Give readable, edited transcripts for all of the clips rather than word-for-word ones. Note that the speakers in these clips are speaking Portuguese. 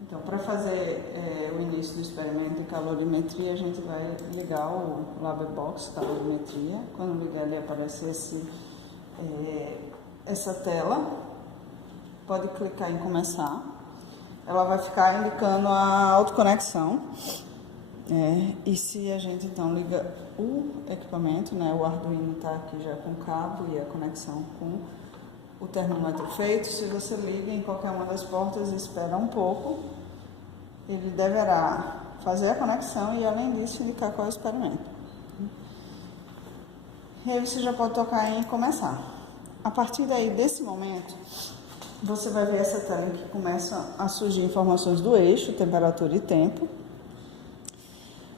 Então, para fazer o início do experimento de calorimetria, a gente vai ligar o LabBox calorimetria. Quando ligar, ele aparece essa tela. Pode clicar em começar. Ela vai ficar indicando a autoconexão. E se a gente então liga o equipamento, né, o Arduino está aqui já com o cabo e a conexão com o termômetro feito. Se você liga em qualquer uma das portas e espera um pouco, ele deverá fazer a conexão e, além disso, indicar qual é o experimento. E aí você já pode tocar em começar. A partir daí, desse momento, você vai ver essa tela em que começam a surgir informações do eixo, temperatura e tempo.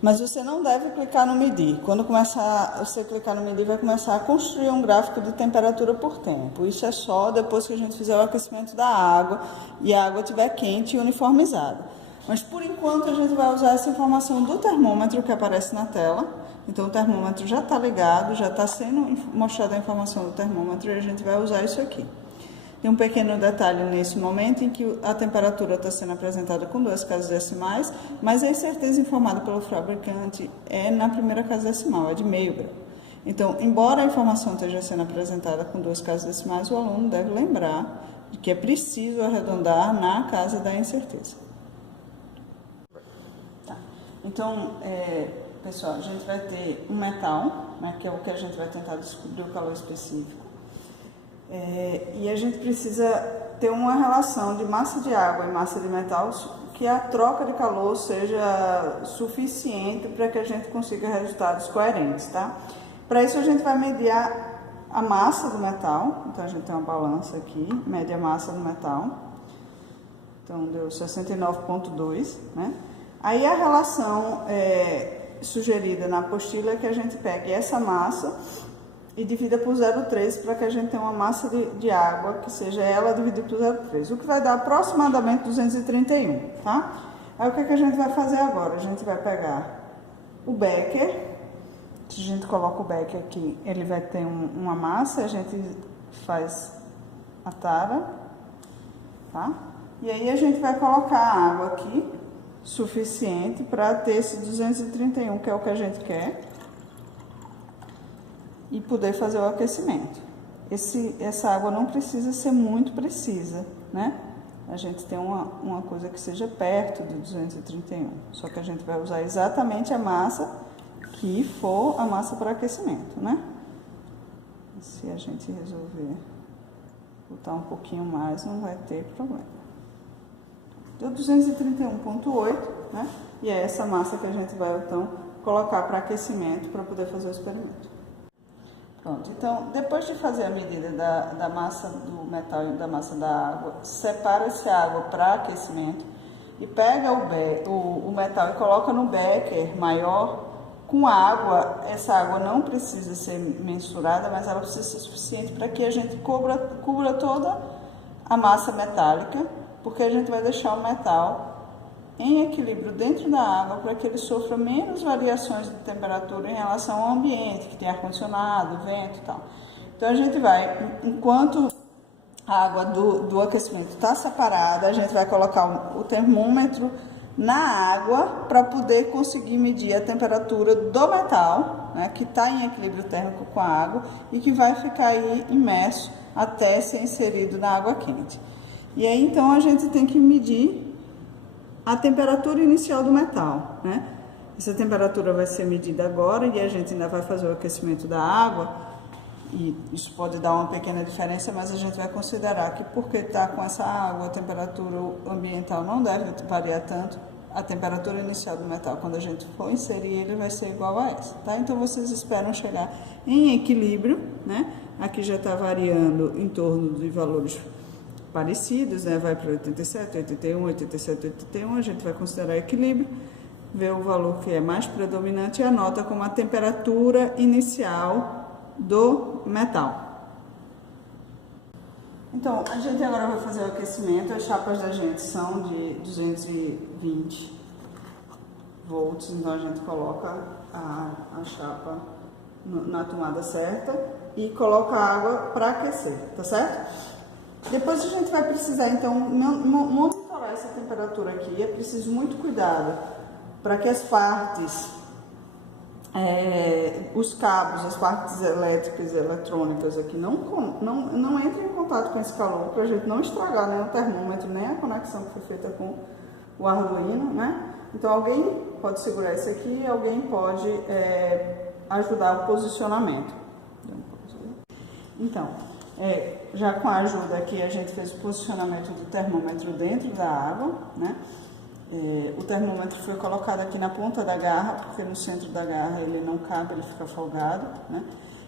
Mas você não deve clicar no medir. Quando você clicar no medir, vai começar a construir um gráfico de temperatura por tempo. Isso é só depois que a gente fizer o aquecimento da água e a água estiver quente e uniformizada. Mas por enquanto a gente vai usar essa informação do termômetro que aparece na tela. Então o termômetro já está ligado, já está sendo mostrada a informação do termômetro e a gente vai usar isso aqui. Tem um pequeno detalhe nesse momento em que a temperatura está sendo apresentada com 2 casas decimais, mas a incerteza informada pelo fabricante é na primeira casa decimal, é de meio grau. Então, embora a informação esteja sendo apresentada com 2 casas decimais, o aluno deve lembrar de que é preciso arredondar na casa da incerteza. Tá. Então, pessoal, a gente vai ter um metal, né, que é o que a gente vai tentar descobrir o calor específico. E a gente precisa ter uma relação de massa de água e massa de metal que a troca de calor seja suficiente para que a gente consiga resultados coerentes, tá? Para isso a gente vai medir a massa do metal. Então a gente tem uma balança aqui, mede a massa do metal. Então deu 69,2, né? Aí a relação sugerida na apostila é que a gente pegue essa massa e divida por 0,3 para que a gente tenha uma massa de água que seja ela dividida por 0,3, o que vai dar aproximadamente 231, tá? Aí o que a gente vai fazer agora? A gente vai pegar o becker, se a gente coloca o becker aqui, ele vai ter uma massa, a gente faz a tara, tá? E aí a gente vai colocar a água aqui, suficiente para ter esse 231, que é o que a gente quer, e poder fazer o aquecimento. Essa água não precisa ser muito precisa, né? A gente tem uma coisa que seja perto de 231, só que a gente vai usar exatamente a massa que for a massa para aquecimento, né? E se a gente resolver botar um pouquinho mais, não vai ter problema. Deu 231,8, né? E é essa massa que a gente vai, então, colocar para aquecimento para poder fazer o experimento. Pronto, então, depois de fazer a medida da massa do metal e da massa da água, separa essa água para aquecimento e pega o metal e coloca no becker maior. Com água, essa água não precisa ser mensurada, mas ela precisa ser suficiente para que a gente cubra toda a massa metálica, porque a gente vai deixar o metal em equilíbrio dentro da água para que ele sofra menos variações de temperatura em relação ao ambiente, que tem ar-condicionado, vento e tal. Então a gente vai, enquanto a água do aquecimento está separada, a gente vai colocar o termômetro na água para poder conseguir medir a temperatura do metal, né, que está em equilíbrio térmico com a água e que vai ficar aí imerso até ser inserido na água quente. E aí então a gente tem que medir a temperatura inicial do metal, né? Essa temperatura vai ser medida agora e a gente ainda vai fazer o aquecimento da água, e isso pode dar uma pequena diferença, mas a gente vai considerar que porque está com essa água, a temperatura ambiental não deve variar tanto, a temperatura inicial do metal, quando a gente for inserir ele, vai ser igual a essa, tá? Então vocês esperam chegar em equilíbrio, né? Aqui já está variando em torno de valores parecidos, né? Vai para 87, 81, 87, 81, a gente vai considerar equilíbrio, ver o valor que é mais predominante e anota como a temperatura inicial do metal. Então, a gente agora vai fazer o aquecimento. As chapas da gente são de 220 volts, então a gente coloca a chapa na tomada certa e coloca a água para aquecer, tá certo? Depois a gente vai precisar, então, monitorar essa temperatura aqui, é preciso muito cuidado para que as partes, os cabos, as partes elétricas e eletrônicas aqui não entrem em contato com esse calor, para a gente não estragar, né, o termômetro, nem a conexão que foi feita com o Arduino, né? Então alguém pode segurar isso aqui e alguém pode ajudar o posicionamento. Então, já com a ajuda aqui, a gente fez o posicionamento do termômetro dentro da água, né? O termômetro foi colocado aqui na ponta da garra, porque no centro da garra ele não cabe, ele fica folgado, né?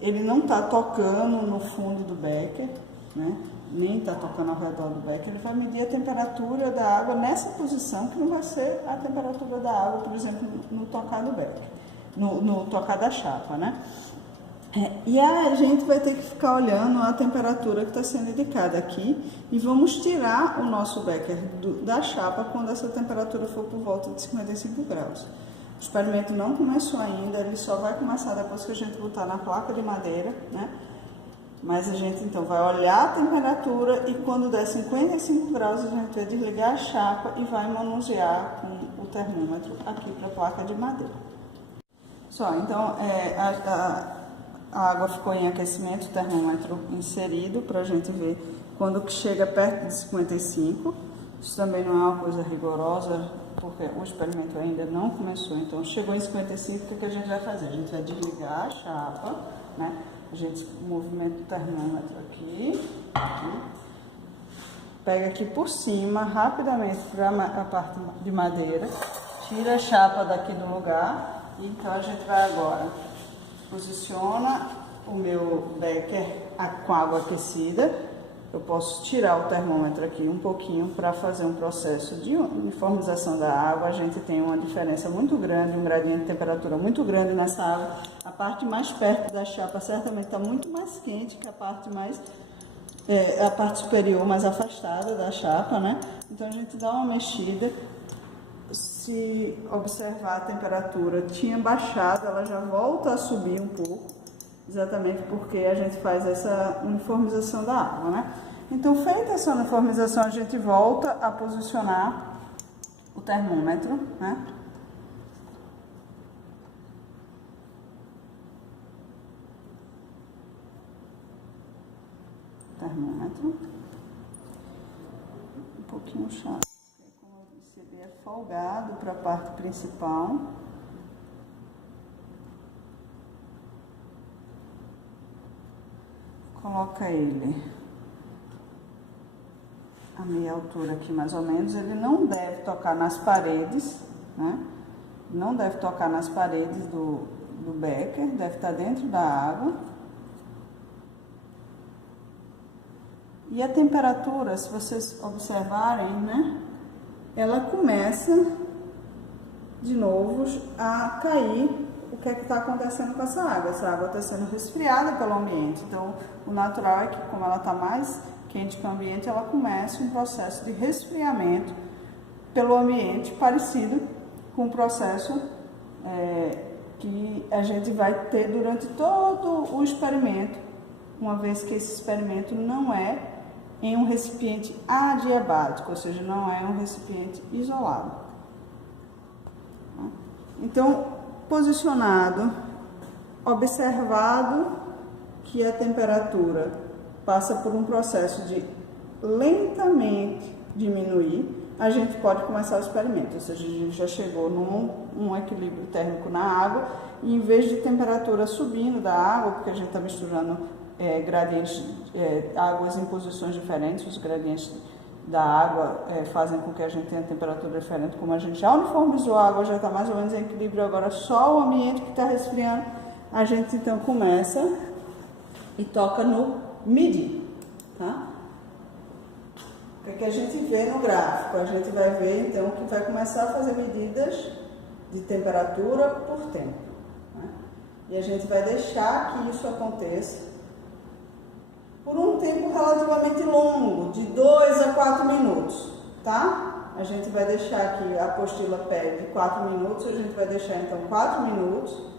Ele não está tocando no fundo do becker, né? Nem está tocando ao redor do becker. Ele vai medir a temperatura da água nessa posição, que não vai ser a temperatura da água, por exemplo, no tocar do becker, no tocar da chapa, né? E a gente vai ter que ficar olhando a temperatura que está sendo indicada aqui e vamos tirar o nosso becker da chapa quando essa temperatura for por volta de 55 graus. O experimento não começou ainda, ele só vai começar depois que a gente botar na placa de madeira, né? Mas a gente então vai olhar a temperatura e quando der 55 graus a gente vai desligar a chapa e vai manusear com o termômetro aqui para a placa de madeira. Só, então a água ficou em aquecimento, o termômetro inserido para a gente ver quando que chega perto de 55. Isso também não é uma coisa rigorosa, porque o experimento ainda não começou. Então, chegou em 55, o que a gente vai fazer? A gente vai desligar a chapa, né? A gente movimenta o termômetro aqui, pega aqui por cima, rapidamente para a parte de madeira, tira a chapa daqui do lugar, e então a gente vai agora posiciona o meu becker com água aquecida. Eu posso tirar o termômetro aqui um pouquinho para fazer um processo de uniformização da água. A gente tem uma diferença muito grande, um gradiente de temperatura muito grande nessa água. A parte mais perto da chapa certamente está muito mais quente que a parte a parte superior mais afastada da chapa, né? Então a gente dá uma mexida. Se observar a temperatura tinha baixado, ela já volta a subir um pouco, exatamente porque a gente faz essa uniformização da água, né? Então, feita essa uniformização, a gente volta a posicionar o termômetro, né? Termômetro. Um pouquinho chato. É folgado para a parte principal. Coloca ele a meia altura aqui mais ou menos. Ele não deve tocar nas paredes, né? Não deve tocar nas paredes do becker, deve estar dentro da água. E a temperatura, se vocês observarem, né? Ela começa de novo a cair. O que é que está acontecendo com essa água? Essa água está sendo resfriada pelo ambiente. Então, o natural é que, como ela está mais quente que o ambiente, ela começa um processo de resfriamento pelo ambiente, parecido com o processo que a gente vai ter durante todo o experimento, uma vez que esse experimento não é em um recipiente adiabático, ou seja, não é um recipiente isolado. Então, posicionado, observado que a temperatura passa por um processo de lentamente diminuir, a gente pode começar o experimento, ou seja, a gente já chegou num equilíbrio térmico na água, e em vez de temperatura subindo da água, porque a gente está misturando gradientes, águas em posições diferentes, os gradientes da água fazem com que a gente tenha temperatura diferente. Como a gente já uniformizou a água, já está mais ou menos em equilíbrio, agora só o ambiente que está resfriando, a gente então começa e toca no medir, tá? O que a gente vê no gráfico? A gente vai ver então que vai começar a fazer medidas de temperatura por tempo, né? E a gente vai deixar que isso aconteça por um tempo relativamente longo, de 2 a 4 minutos, tá? A gente vai deixar aqui, a apostila pede 4 minutos, a gente vai deixar então 4 minutos.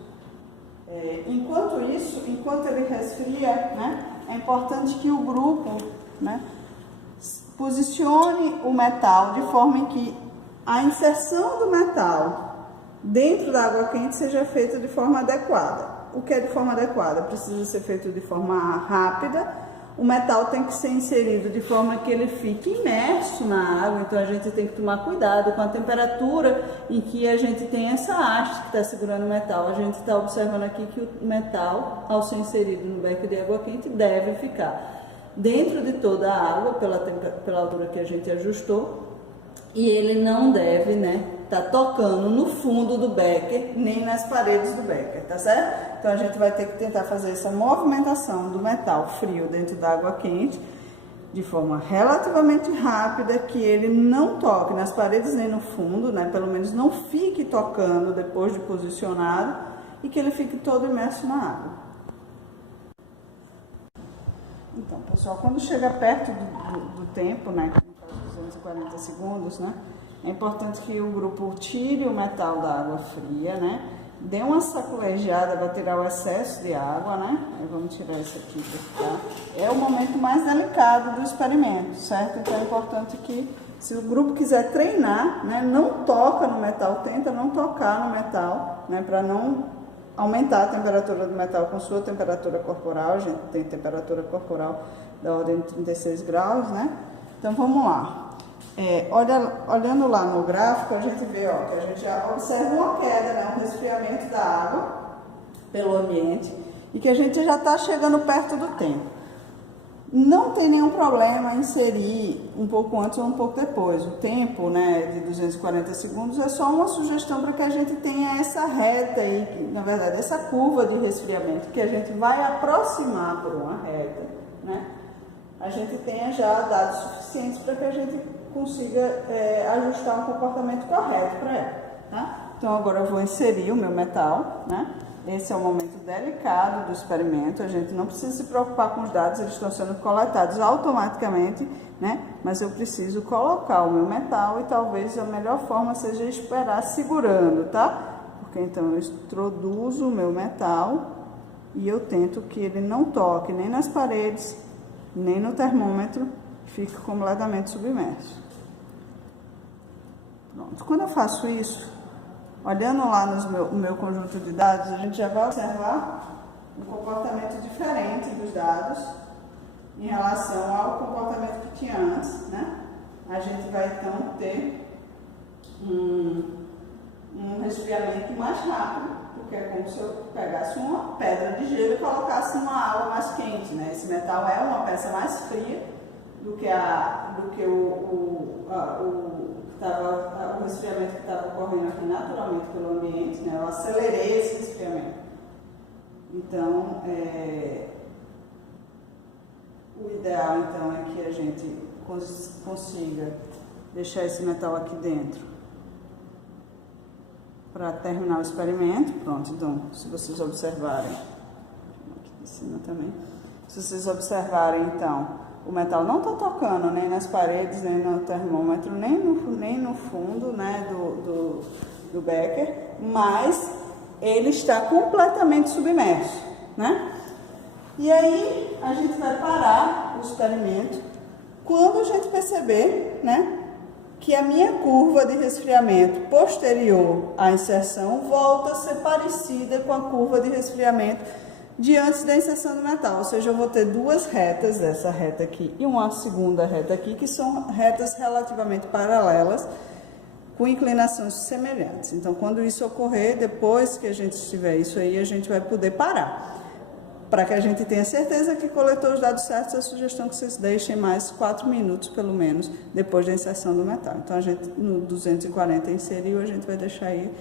Enquanto isso, enquanto ele resfria, né, é importante que o grupo, né, posicione o metal de forma que a inserção do metal dentro da água quente seja feita de forma adequada. O que é de forma adequada? Precisa ser feito de forma rápida. O metal tem que ser inserido de forma que ele fique imerso na água, então a gente tem que tomar cuidado com a temperatura em que a gente tem essa haste que está segurando o metal. A gente está observando aqui que o metal, ao ser inserido no becker de água quente, deve ficar dentro de toda a água, pela altura que a gente ajustou, e ele não deve, tá tocando no fundo do becker, nem nas paredes do becker, tá certo? Então a gente vai ter que tentar fazer essa movimentação do metal frio dentro da água quente de forma relativamente rápida, que ele não toque nas paredes nem no fundo, pelo menos não fique tocando depois de posicionado, e que ele fique todo imerso na água. Então, pessoal, quando chega perto do tempo, que no caso 240 segundos, é importante que o grupo tire o metal da água fria, dê uma sacolejada para tirar o excesso de água, Aí vamos tirar isso aqui para ficar. É o momento mais delicado do experimento, certo? Então é importante que, se o grupo quiser treinar, não toca no metal, tenta não tocar no metal, para não aumentar a temperatura do metal com sua temperatura corporal. A gente tem temperatura corporal da ordem de 36 graus, Então vamos lá. Olhando lá no gráfico, a gente vê que a gente já observa uma queda, um resfriamento da água pelo ambiente, e que a gente já está chegando perto do tempo. Não tem nenhum problema inserir um pouco antes ou um pouco depois. O tempo, de 240 segundos é só uma sugestão para que a gente tenha essa reta aí, que, na verdade, essa curva de resfriamento que a gente vai aproximar por uma reta, a gente tenha já dados suficientes para que a gente consiga ajustar um comportamento correto para ela, Então agora eu vou inserir o meu metal, Esse é um momento delicado do experimento. A gente não precisa se preocupar com os dados, eles estão sendo coletados automaticamente, Mas eu preciso colocar o meu metal, e talvez a melhor forma seja esperar segurando, Porque então eu introduzo o meu metal e eu tento que ele não toque nem nas paredes, nem no termômetro, fica completamente submerso. Pronto. Quando eu faço isso, olhando lá no meu conjunto de dados, a gente já vai observar um comportamento diferente dos dados em relação ao comportamento que tinha antes, A gente vai então ter um resfriamento mais rápido, porque é como se eu pegasse uma pedra de gelo e colocasse uma água mais quente, Esse metal é uma peça mais fria do que o resfriamento que estava ocorrendo aqui naturalmente pelo ambiente, Eu acelerei esse resfriamento. Então, o ideal então é que a gente consiga deixar esse metal aqui dentro para terminar o experimento. Pronto, então, se vocês observarem, aqui de cima também, se vocês observarem, então, o metal não está tocando nem nas paredes, nem no termômetro, nem no fundo, do becker, mas ele está completamente submerso, E aí a gente vai parar o experimento quando a gente perceber, que a minha curva de resfriamento posterior à inserção volta a ser parecida com a curva de resfriamento de antes da inserção do metal, ou seja, eu vou ter duas retas, essa reta aqui e uma segunda reta aqui, que são retas relativamente paralelas, com inclinações semelhantes. Então, quando isso ocorrer, depois que a gente tiver isso aí, a gente vai poder parar. Para que a gente tenha certeza que coletou os dados certos, a sugestão é que vocês deixem mais 4 minutos, pelo menos, depois da inserção do metal. Então, a gente, no 240 inseriu, a gente vai deixar aí